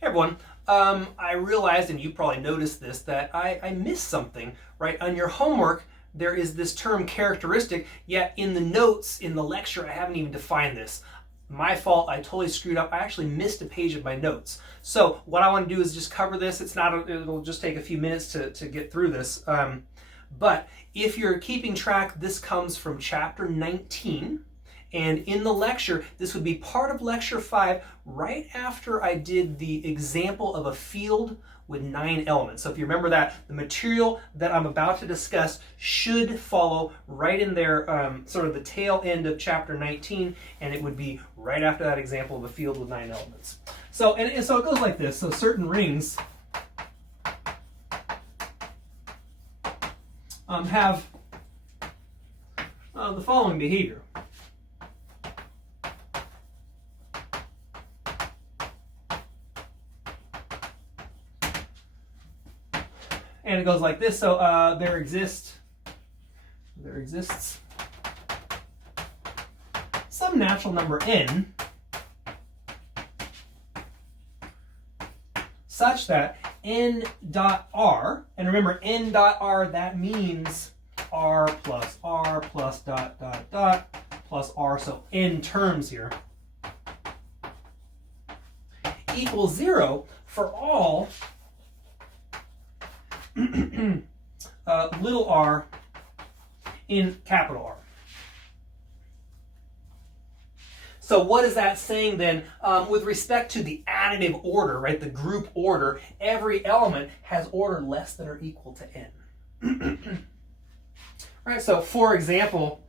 Hey everyone, I realized, and you probably noticed this, that I missed something, right? On your homework, there is this term characteristic, yet in the notes, in the lecture, I haven't even defined this. My fault, I totally screwed up. I actually missed a page of my notes. So what I want to do is just cover this. It'll just take a few minutes to get through this. But if you're keeping track, this comes from chapter 19. And in the lecture, this would be part of lecture 5, right after I did the example of a field with 9 elements. So if you remember that, the material that I'm about to discuss should follow right in there, sort of the tail end of chapter 19, and it would be right after that example of a field with 9 elements. So, and so it goes like this. So certain rings have the following behavior. And it goes like this. So there exists some natural number n such that n dot r, and remember n dot r, that means r plus dot dot dot plus r, so n terms here, equals 0 for all little r in capital R. So what is that saying then? With respect to the additive order, right, the group order, every element has order less than or equal to n. Right, so for example,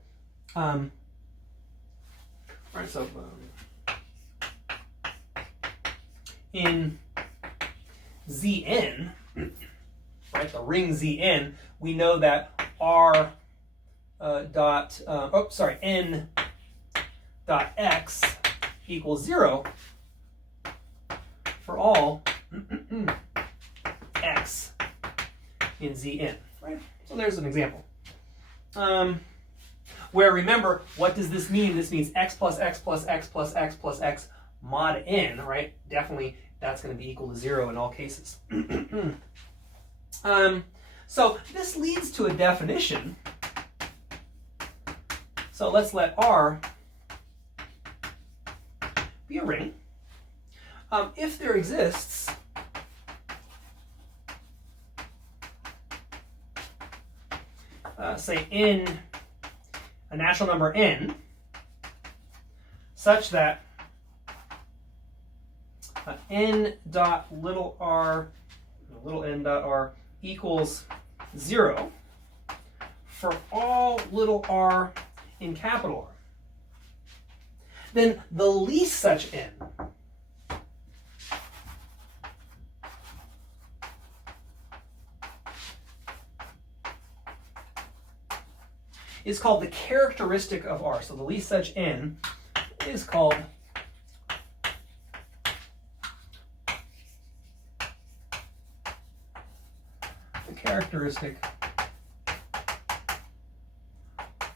in Zn, right, the ring Zn, we know that r n dot x equals 0 for all x in Zn, right? So there's an example. Where, remember, what does this mean? This means x plus x plus x plus x plus x mod n, right? Definitely that's going to be equal to 0 in all cases. So this leads to a definition. So let's let R be a ring. If there exists say n, a natural number n, such that n dot little n dot r equals 0 for all little r in capital R, then the least such n is called the characteristic of R. So the least such n is called the characteristic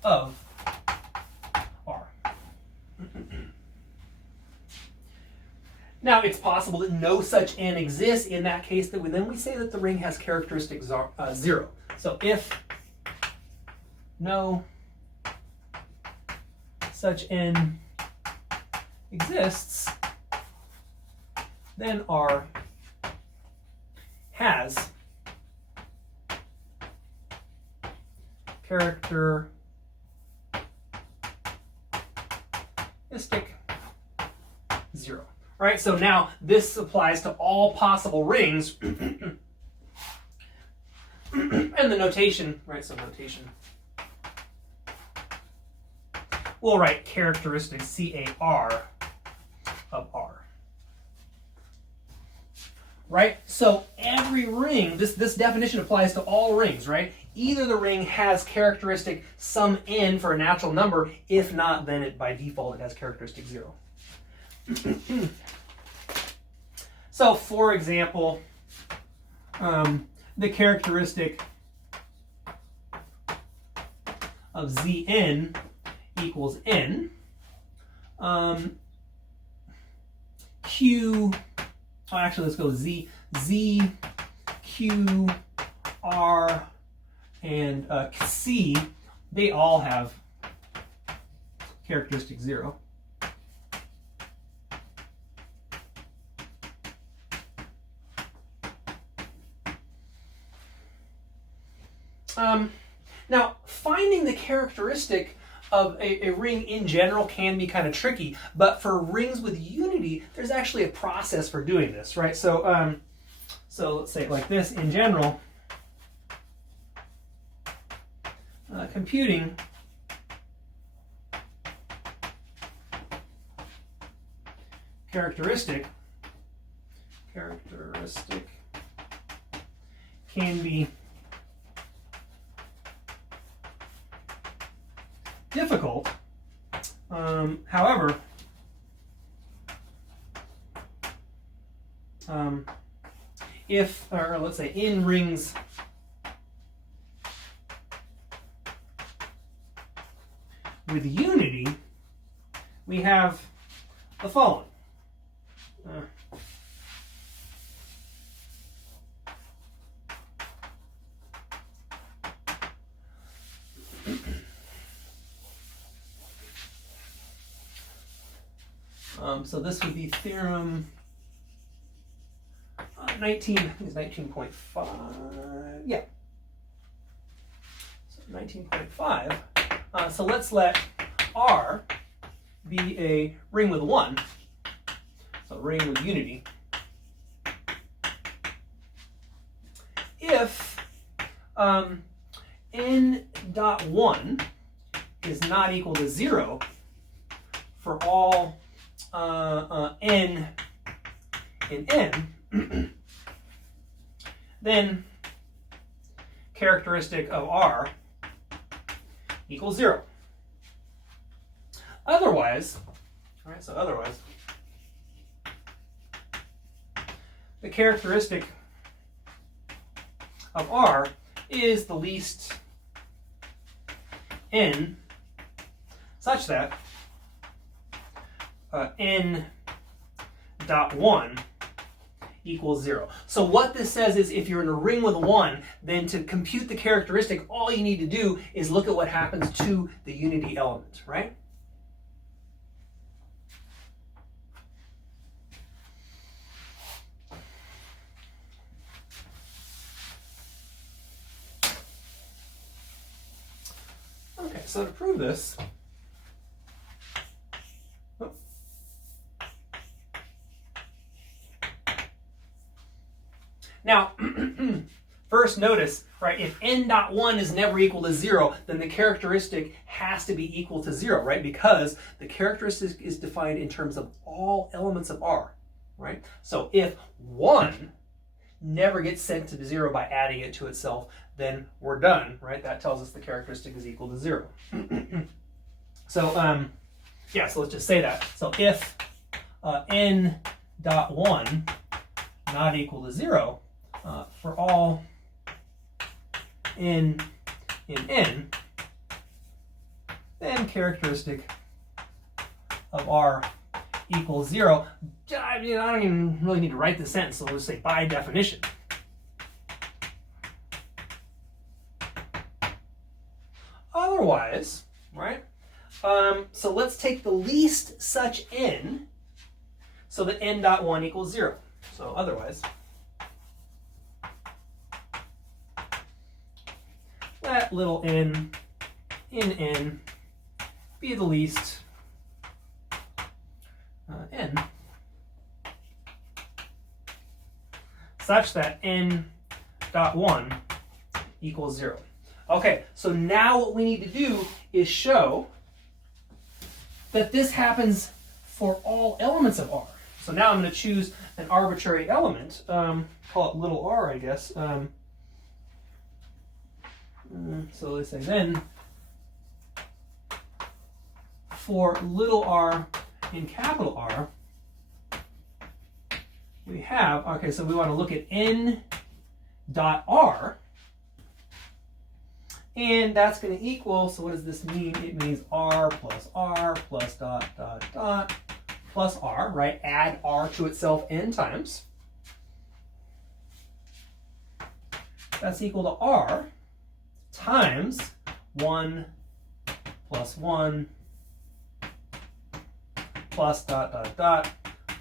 of R. Now, it's possible that no such n exists. In that case, then we say that the ring has characteristic 0. So if no such n exists, then R has characteristic 0. All right, so now this applies to all possible rings. And the notation, right, so notation, we'll write characteristic CAR of R. Right? So every ring, this definition applies to all rings, right? Either the ring has characteristic some n for a natural number, if not, then by default it has characteristic 0. So for example, the characteristic of Zn equals n, Q oh, actually, let's go Z, Q, R, and C. They all have characteristic 0. Now, finding the characteristic of a ring in general can be kind of tricky, but for rings with unity, there's actually a process for doing this, right? So, so let's say it like this. In general, computing characteristic can be difficult. However, if, or let's say in rings with unity, we have the following. So this would be theorem 19.5. Yeah. So 19.5. So let's let R be a ring with 1. So ring with unity. If n dot 1 is not equal to 0 for all n in n, then characteristic of R equals 0. Otherwise, all right, so otherwise, the characteristic of R is the least n such that n dot 1 equals 0. So what this says is if you're in a ring with 1, then to compute the characteristic, all you need to do is look at what happens to the unity element, right? Okay, so to prove this, now, first notice, right, if n dot 1 is never equal to 0, then the characteristic has to be equal to 0, right? Because the characteristic is defined in terms of all elements of R, right? So if 1 never gets sent to 0 by adding it to itself, then we're done, right? That tells us the characteristic is equal to 0. So, yeah, so let's just say that. So if n dot 1 not equal to 0, for all n in n, then characteristic of R equals 0. I don't even really need to write the sentence, so we'll just say by definition. Otherwise, right? So let's take the least such n so that n dot 1 equals 0. So otherwise, let little n in n be the least n such that n dot 1 equals 0. Okay, so now what we need to do is show that this happens for all elements of R. So now I'm going to choose an arbitrary element, call it little r, I guess. So let's say then for little r in capital R, we have, okay, so we want to look at n dot r, and that's going to equal, so what does this mean? It means r plus dot dot dot plus r, right? Add r to itself n times, that's equal to r times 1 plus 1 plus dot dot dot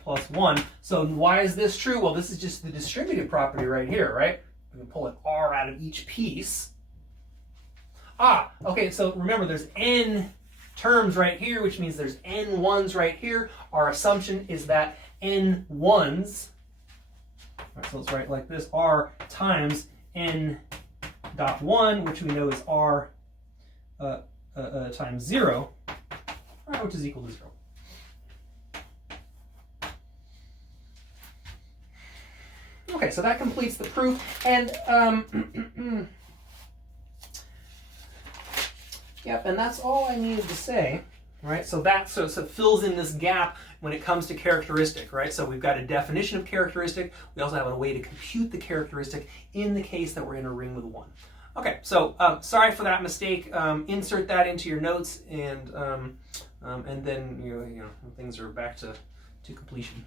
plus 1. So why is this true? Well, this is just the distributive property right here, right? We can pull an r out of each piece. Okay, so remember there's n terms right here, which means there's n ones right here. Our assumption is that n ones, right, so let's write like this, r times n dot 1, which we know is r times 0, right, which is equal to 0. Okay, so that completes the proof, and yep, and that's all I needed to say, right? So that so it fills in this gap when it comes to characteristic, right? So we've got a definition of characteristic. We also have a way to compute the characteristic in the case that we're in a ring with 1. Okay, so sorry for that mistake. Insert that into your notes, and then you know things are back to completion.